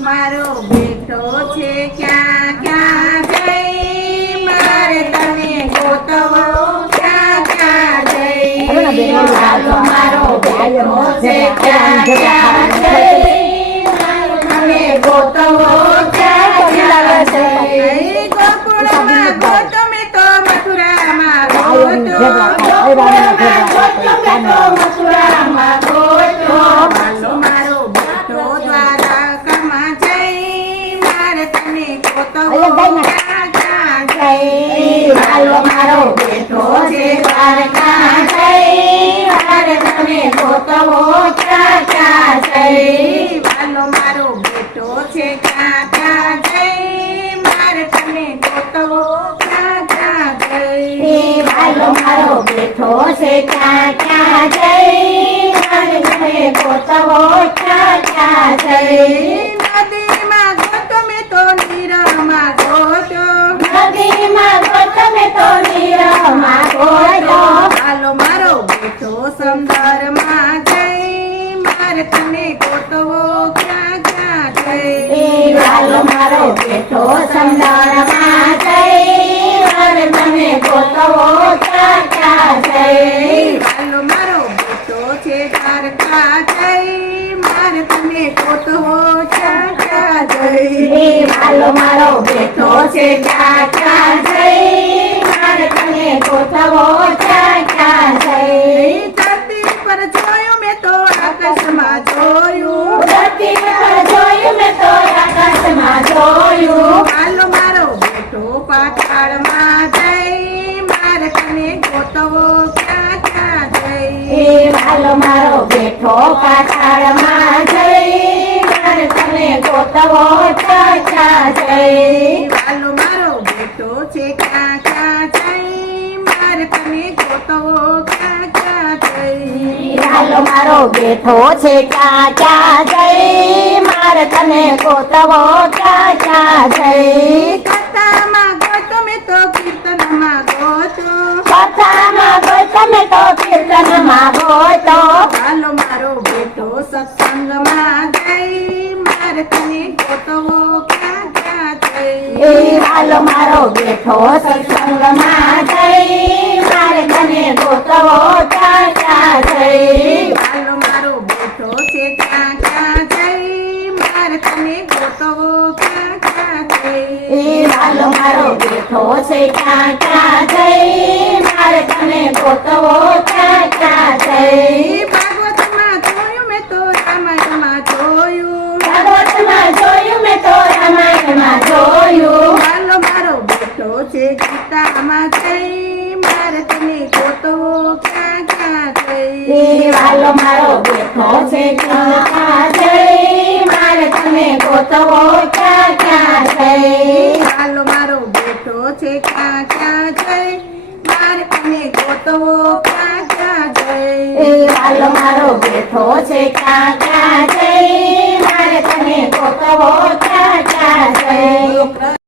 મારો બેટો છે ક્યાં ક્યાં જઈ મારે તને ગોતવો ક્યાં ક્યાં જઈ મારો બેટો છે ક્યાં ક્યાં જઈ મારે તને ગોતવો ક્યાં ક્યાં જઈ ગોકુળમાં ગોતો મેં તો મથુરામાં ગોતો ગોકુળમાં ગોતો મેં તો મથુરામાં ગોતો મારો બેટો દ્વારકામાં જઈ મારે તને ગોતવો ક્યાં ક્યાં જઈ મારો બેટો છે દ્વારકા જઈ મારે તને ગોતવો ક્યાં ક્યાં જઈ મારો બેટો છે ક્યાં ક્યાં જઈ મારે તને ગોતવો ક્યાં ક્યાં જઈ મારો બેટો છે ક્યાં ક્યાં જઈ મારે તને ગોતવો ક્યાં ક્યાં જઈ નદીમાં ગોતો મેં તો નીરમાં ગોતો નદીમાં ગોતો મેં તો નીરમાં ગોતો હાલો મારો બેટો સમંદરમાં જઈ મારે તને ગોતવો ક્યાં ક્યાં જઈ હાલો મારો બેટો સમંદરમાં જઈ મારે તને ગોતવો ક્યાં ક્યાં જઈ હાલો મારો બેટો છે દ્વારકા જઈ મારે તને ગોતવો ક્યાં ક્યાં જઈ હાલો મારો બેટો છે દ્વારકા જઈ મારે તને ગોતવો ક્યાં ક્યાં જઈ ધરતી પર જોયું મેં તો આકાશમાં જોયું ધરતી પર જોયું મેં તો આકાશમાં જોયું હાલો મારો બેટો પાતાળમાં જઈ મારે તને ગોતવો ક્યાં ક્યાં જઈ હાલો મારો બેટો પાતાળમાં જઈ મારે તને ગોતવો ક્યાં ક્યાં જઈ હાલો મારો બેટો છે ક્યાં ક્યાં જઈ મારે તને ગોતવો ક્યાં ક્યાં જઈ હાલો મારો બેટો છે ક્યાં ક્યાં જઈ મારે તને ગોતવો ક્યાં ક્યાં જઈ કથામાં ગોતો મેં તો કીર્તનમાં ગોતો કથામાં ગોતો મેં તો કીર્તનમાં ગોતો હાલો મારો બેટો સત્સંગમાં જઈ મારે તને ગોતવો ક્યાં ક્યાં જઈ હાલો મારો બેટો સત્સંગમાં જઈ મારે તને ગોતવો ક્યાં ક્યાં જઈ હાલો મારો બેટો છે ક્યાં ક્યાં જઈ મારે તને ગોતવો ક્યાં ક્યાં જઈ હાલો મારો બેટો છે ક્યાં ક્યાં જઈ મારે તને ગોતવો ક્યાં ક્યાં જઈ ભાગવતમાં જોયું મેં તો રામાયણમાં જોયું ભાગવતમાં જોયું મેં તો રામાયણમાં જોયું હાલો મારો બેટો છે ગીતામાં જઈ મારે તને ગોતવો ક્યાં ક્યાં જઈ હાલો મારો બેટો છે ગીતામાં જઈ મારે તને ગોતવો ક્યાં ક્યાં જઈ હાલો મારો બેટો છે ક્યાં ક્યાં જઈ મારે તને ગોતવો ક્યાં ક્યાં જઈ હાલો મારો બેટો છે ક્યાં ક્યાં જઈ મારે તને ગોતવો ક્યાં ક્યાં જઈ